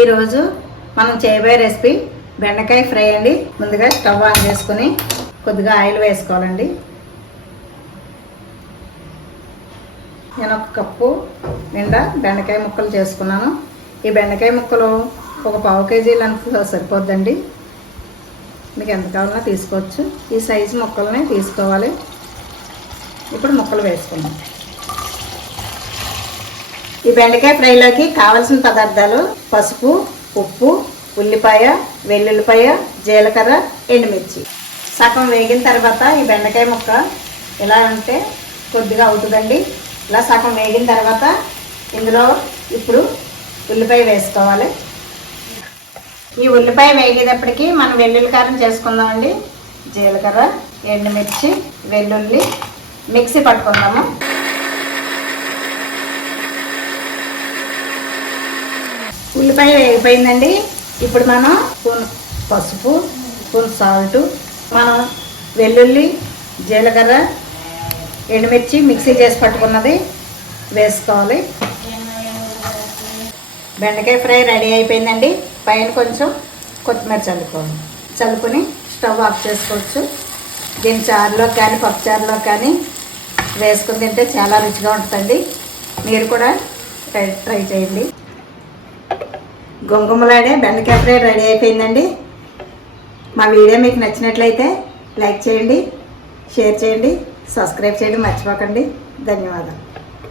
ఈరోజు మనం చేయబోయే రెసిపీ బెండకాయ ఫ్రై అండి. ముందుగా స్టవ్ ఆన్ చేసుకుని కొద్దిగా ఆయిల్ వేసుకోవాలండి. నేను 1 కప్పు నిండా బెండకాయ ముక్కలు చేసుకున్నాను. ఈ బెండకాయ ముక్కలు ఒక 1/2 కేజీలంతా సరిపోద్దండి. మీకు ఎంత కావాలన్నా తీసుకోవచ్చు. ఈ సైజు ముక్కల్ని తీసుకోవాలి. ఇప్పుడు ముక్కలు వేసుకుందాం. ఈ బెండకాయ ఫ్రైలోకి కావాల్సిన పదార్థాలు: పసుపు, ఉప్పు, ఉల్లిపాయ, వెల్లుల్లిపాయ, జీలకర్ర, ఎండుమిర్చి. సగం వేగిన తర్వాత ఈ బెండకాయ ముక్క ఇలా ఉంటే కొద్దిగా అవుతుందండి. ఇలా సగం వేగిన తర్వాత ఇందులో ఇప్పుడు ఉల్లిపాయ వేసుకోవాలి. ఈ ఉల్లిపాయ వేగేటప్పటికి మనం వెల్లుల్లి కారం చేసుకుందామండి. జీలకర్ర, ఎండుమిర్చి, వెల్లుల్లి మిక్సీ పట్టుకుందాము. ఉల్లిపాయ వేగిపోయిందండి. ఇప్పుడు మనం స్పూన్ పసుపు, స్పూన్ సాల్ట్, మనం వెల్లుల్లి, జీలకర్ర, ఎండుమిర్చి మిక్సీ చేసి పట్టుకున్నది వేసుకోవాలి. బెండకాయ ఫ్రై రెడీ అయిపోయిందండి. పైన కొంచెం కొత్తిమీర చల్లుకోవాలి. చల్లుకొని స్టవ్ ఆఫ్ చేసుకోవచ్చు. దీని చారులో కానీ పప్పుచారులో కానీ వేసుకుని తింటే చాలా రుచిగా ఉంటుందండి. మీరు కూడా ట్రై చేయండి. గుమగుమలాడే బెండకాయ ఫ్రై రెడీ అయిపోయిందండి. మా వీడియో మీకు నచ్చినట్లయితే లైక్ చేయండి, షేర్ చేయండి, సబ్స్క్రైబ్ చేయడం మర్చిపోకండి. ధన్యవాదాలు.